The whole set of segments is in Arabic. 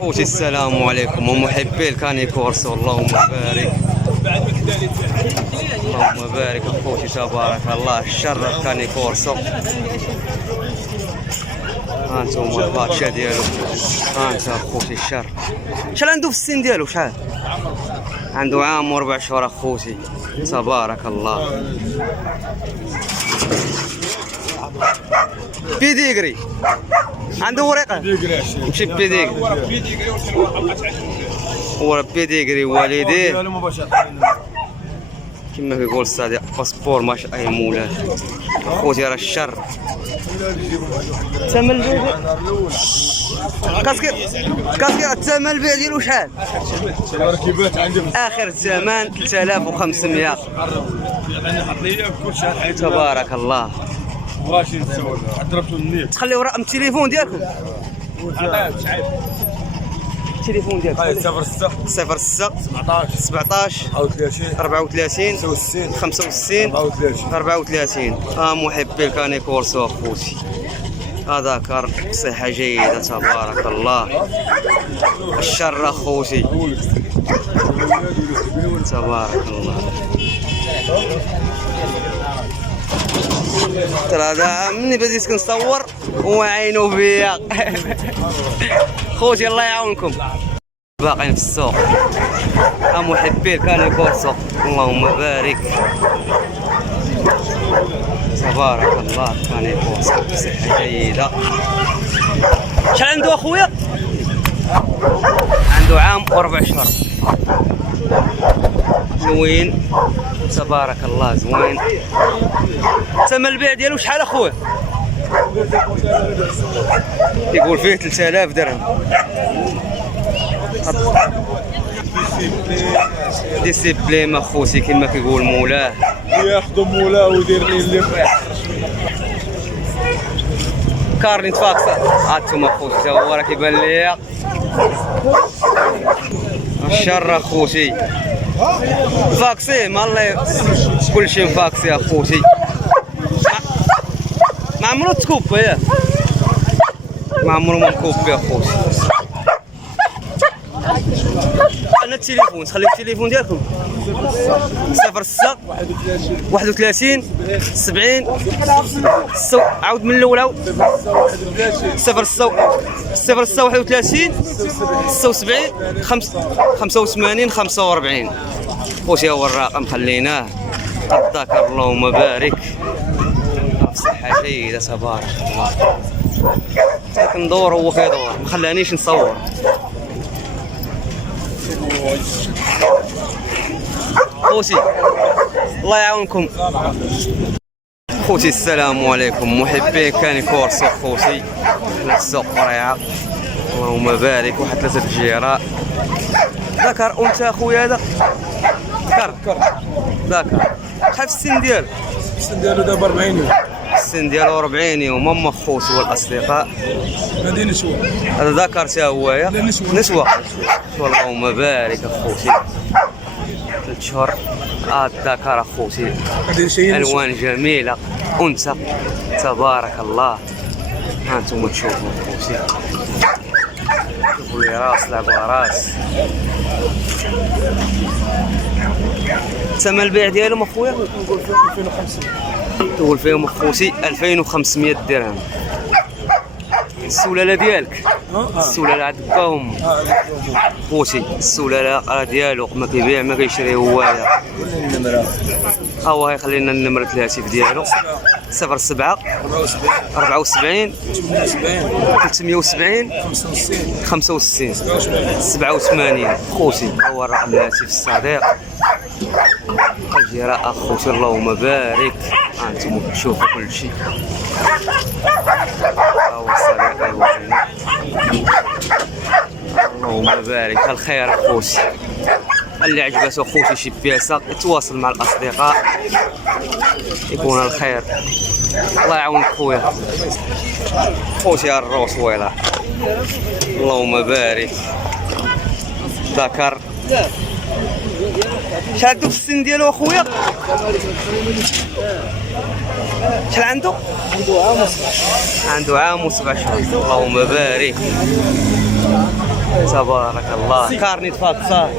خوتي السلام عليكم ومحبي الكانيكورس، اللهم بارك اللهم بارك اخوتي تبارك الله. الشر كانيكورسو ها انتم الباتشا ديالو، ها انت اخوتي الشر. شحال عنده في السن ديالو؟ شحال عنده؟ عام و4 شهور اخوتي تبارك الله. بيديغري عنده ورقه ماشي بيديغري، ورا بيديغري والديه كما كيقول الصديق باسبور ماشي اي مولاه. خوتي راه الشر ثمن البيع كاسكي الثمن البيع ديالو شحال؟ اخر ثمن 3500 تبارك الله. تخليو رقم التليفون ديالكم، التليفون ديالك 06 17 34 65 34. محبي الكانيكورسو اخوتي، هذا كار صحة جيدة تبارك الله. الشر اخوتي تبارك الله. ترى هذا مني بديت كنصور هو عينو بيا. خوتي الله يعاونكم باقيين في السوق. محبي الكانيكورسو اللهم بارك تبارك الله. كانيكورسو صحة جيدة. شحال عنده اخويا؟ عنده عام و4 شهور. زوين تبارك الله زوين. ثمن البيع ديالو شحال اخويا؟ يقول فيه 3000 درهم. ديسيبليم اخوتي كما كيقول مولاه، ياخذ مولاه ويدير لي اللي كارنيت فاكس. هانتوما اخوتي تا هو راه كيبان ليا الشر اخوتي. فاكسي مالله كلشي مفاكسي اخوتي. ما عمرو تكوب ياك؟ ما عمرو ما مكوب اخوتي. انا التليفون تخليو التليفون ديالكم 06 31 70 عاود من الاول عاود 06 31 76 85 45. خوتي هو الرقم خليناه. الذكر اللهم بارك بصحة جيدة تبارك الله. كندور هو كيدور ما خلانيش نصور. خوتي الله يعاونكم. خوتي السلام عليكم محبي كانيكورسو خوتي في السوق قريعة اللهم بارك. واحد 3 جيراء ذكر انثى اخويا. هذا ذكر. شحال في السن ديالو؟ السن ديالو دابا 40 يوم. السن ديالو 40 يوم. اما خوتي والاصدقاء هذه نسوة. هذا ذكر تا هويا نسوة. اللهم بارك اخوتي 3 شهور. الذكر اخوتي الوان جميله انثى تبارك الله. ها انتم تشوفوا اخوتي، شوفوا لي راس لعبوا راس. ثمن البيع ديالهم اخويا؟ نقول فيه 2500. تقول فيهم اخوتي 2500 درهم. السلاله ديالك؟ السلاله عند باهم خوتي. السلاله راه ديالو ما كيبيع ما كيشري هو. هذا ها هو. خلينا النمره الهاتف ديالو 07 74 370 65 87. خوتي ها هو الرقم الهاتف الصديق. الجراء اخوتي اللهم بارك. ها انتم تشوفوا كل شيء. ها هو الصديق الوزين اللهم بارك. الخير اخوتي. اللي عجبته اخوتي شي بياسه يتواصل مع الاصدقاء يكون الخير. الله يعاونك خويا. خوتي الروس ويلا اللهم بارك. ذكر. شحال عنده في السن ديالو اخويا؟ شحال عنده؟ عنده عام و7 شهور. اللهم بارك. تبارك الله. كارنيت فاكسا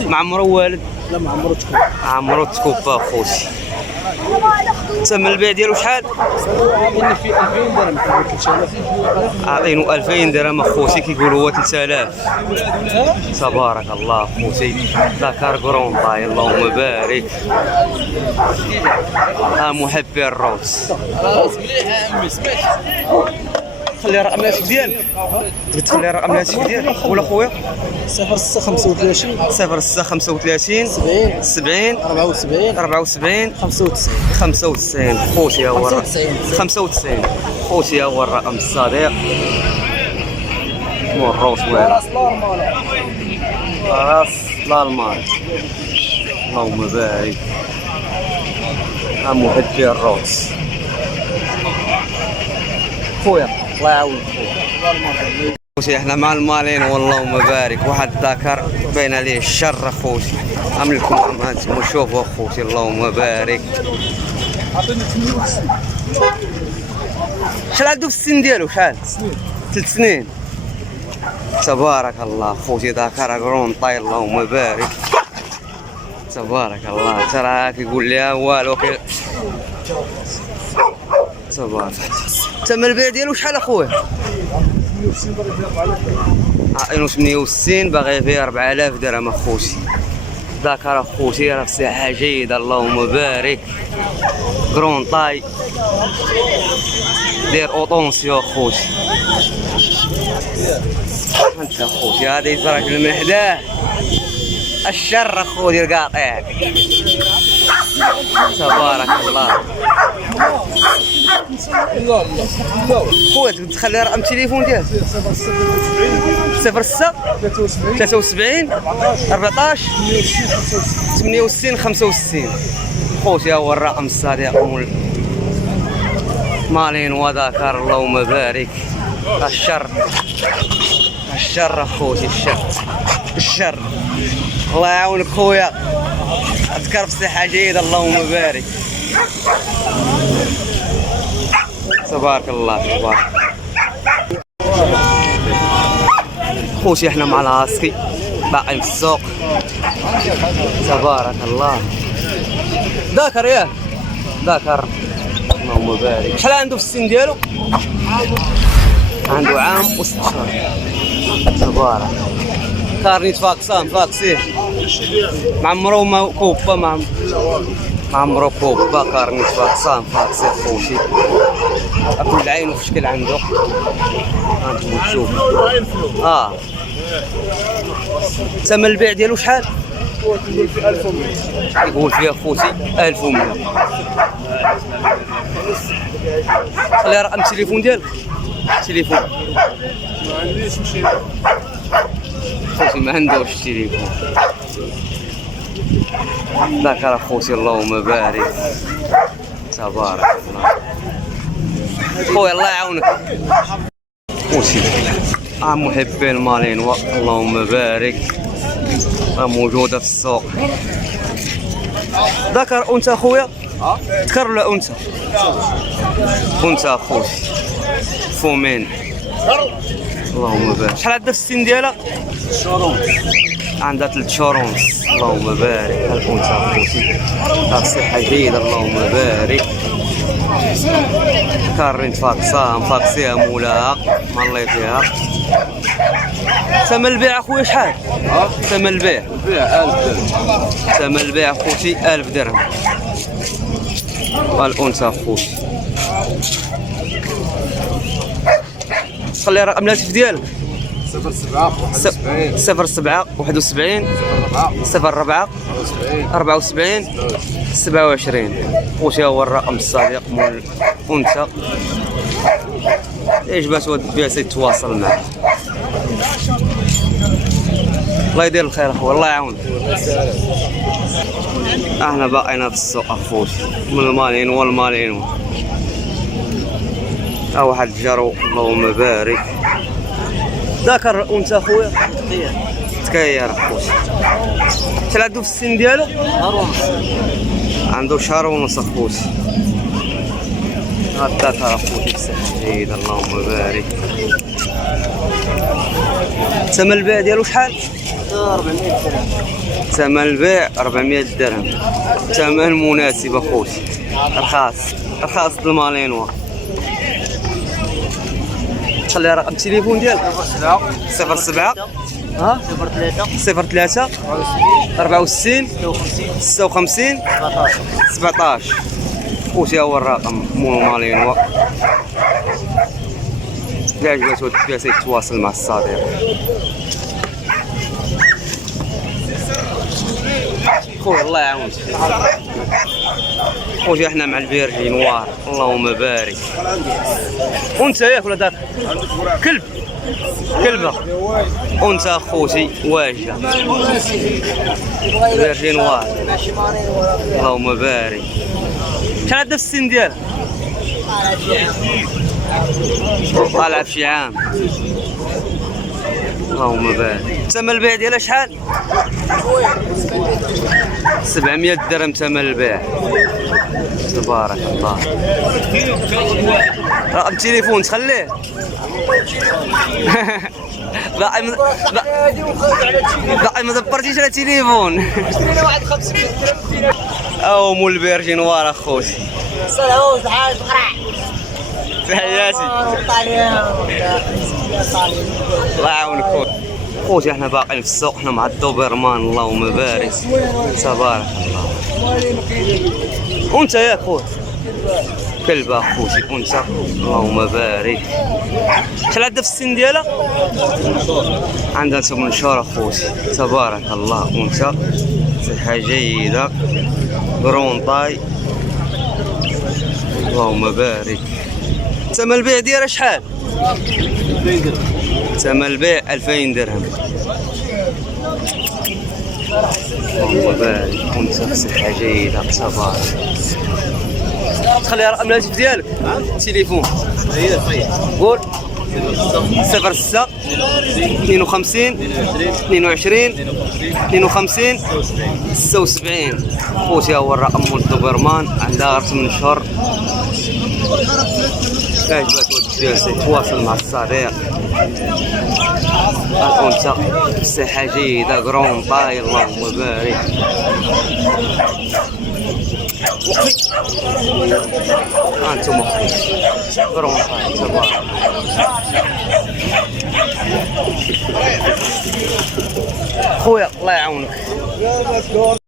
ما عمرو والد؟ لا ما عمرو تكون. عمرو تكوبا خوتي. تم البيع ديالو شحال؟ عطيني في 2000 درهم كيقول 3000. عطينو 2000 درهم اخوتي كيقولوا هو 3000. تبارك الله اخوتي. داكار كرون طاي اللهم بارك. محبي الروس. مليح امي سمعت. خلي رقم الهاتف ديالك. تخلي رقم الهاتف ديالك ولا خويا؟ 0635 0635 70 74 95 خوتي هو الرقم 95 خوتي هو الرقم الصديق. والروس وين راس الالمان اللهم بارك. محبي الروس خويا الله يعاونك خوتي. احنا مع المالين واللهم بارك. واحد ذكر بين عليه الشر اخوتي. عامل لكم انتم شوفوا اخوتي اللهم بارك. عطيني 58. شحال عنده في السن ديالو؟ شحال؟ 3 سنين. تبارك الله خوتي. ذكر كرون طاي اللهم بارك. تبارك الله. ترى كيقول لها والو تبارك. تم البيع ديالو شحال اخويا؟ 68 باغي فيه 4000 درهم اخوتي. ذكر اخوتي راه صحه جيده اللهم بارك. كرون طاي دير اوطونسيو اخوتي. انت اخوتي هذا يزرع من حداه الشر اخوتي القاطع. تبارك الله. خويا تخلي رقم التليفون ديالك 06 73 14 68 65 خوتي هو الرقم الصديق مول مالين وذكر اللهم بارك. الشر اخوتي الشر الله يعاونك خويا. اذكر بصحة جيدة اللهم بارك. تبارك الله تبارك. خوتي احنا مع العاسكي باقي في السوق. تبارك الله. ذكر ياه ذكر اللهم بارك. شحال عنده في السن ديالو؟ عنده عام و6 شهور. تبارك. كارنيت فاكسيه معمرو ما كوبا معمرو كوبا. كارنيت فاكسيه خوتي. كل عين وفي شكل عنده. هانتوما تشوفوا. ثمن البيع ديالو شحال؟ يقول في 1100. يقول فيها خوتي 1100. خلي رقم التليفون ديالك. تليفون ما عنديش مشي خوتي ما عندوش التليفون. ذكر خوتي اللهم بارك. تبارك الله خويا الله يعاونك خوتي. محبي المالين اللهم بارك. موجودة في السوق. ذكر انثى خويا؟ ذكر ولا انثى؟ انثى خوتي فومين اللهم بارك. شحال عندها في السن ديالها؟ عندها 3 شهور ونص اللهم بارك. الانثى خوتي صحة جيدة اللهم بارك. كارين فاكسيها مولاها ما الله فيها. ثمن البيع اخويا شحال؟ ثمن البيع 1000 درهم. ثمن البيع خوتي 1000 درهم. والانثى خوتي. خلي رقم الهاتف ديالك 07 71 04 74 27 خوتي هو الرقم الصديق مول الانثى. يعجبها بها تتواصل معك. الله يدير الخير اخويا الله يعاونك. احنا باقينا في السوق اخوتي من المالين والمالين. واحد جرو اللهم بارك. ذكر انثى اخويا تكير اخوتي. شحال عنده في السن ديالو؟ عنده شهر ونص اخوتي. هذا اخوتي بصحة جيدة اللهم بارك. ثمن البيع ديالو شحال؟ 400 درهم. ثمن البيع 400 درهم. ثمن مناسب اخوتي، رخاص المالينوا. خلي رقم التليفون ديالك. 07 ها 03 64 56 17. خوتي هو الرقم مول مالينوا. إلا عجباتو هاد البياسة يتواصل مع الصديق. خويا الله يعاونك. خويا حنا مع البيرجي نوار، اللهم بارك. وانت ياك ولا داك كلبه وانت اخوتي واجهه بيرجي نوار، اللهم بارك. شحال عندها في السن ديالها؟ طالعه في شي عام، اللهم بارك. ثمن البيع ديالها شحال؟ 700 درهم ثمن البيع. تبارك الله. رقم التليفون تخليه. باقي ما دبرتيش على تليفون. او مول البيرجي نوار اخوتي. صلعوز حاج قرع تحياتي. الله يعاونك خوتي. احنا باقيين في السوق، احنا مع الدوبرمان، اللهم بارك. تبارك الله. وانت ياك خويا كلبه اخوتي وانت، اللهم بارك. شحال عندها في السن ديالها؟ عندها 8 شهور اخوتي. تبارك الله. وانت صحه جيده، برونطاي، اللهم بارك. ثمن البيع ديالها شحال؟ 2000 درهم. ثمن البيع 2000 درهم. اللهم بارك. وانت صحه جيده. تبارك. تخلي رقم الهاتف ديالك. التليفون هي طيب. قول. 06 52 22 52 76. خوتي هو الرقم مول الدوبرمان. عندها غير 8 شهور. عجباتو هاد البياسة يتواصل مع الصديق. الأنثى بصحة جيدة، كرون طاي، اللهم بارك. هانتوما كرون طاي. تبارك خويا الله يعاونك.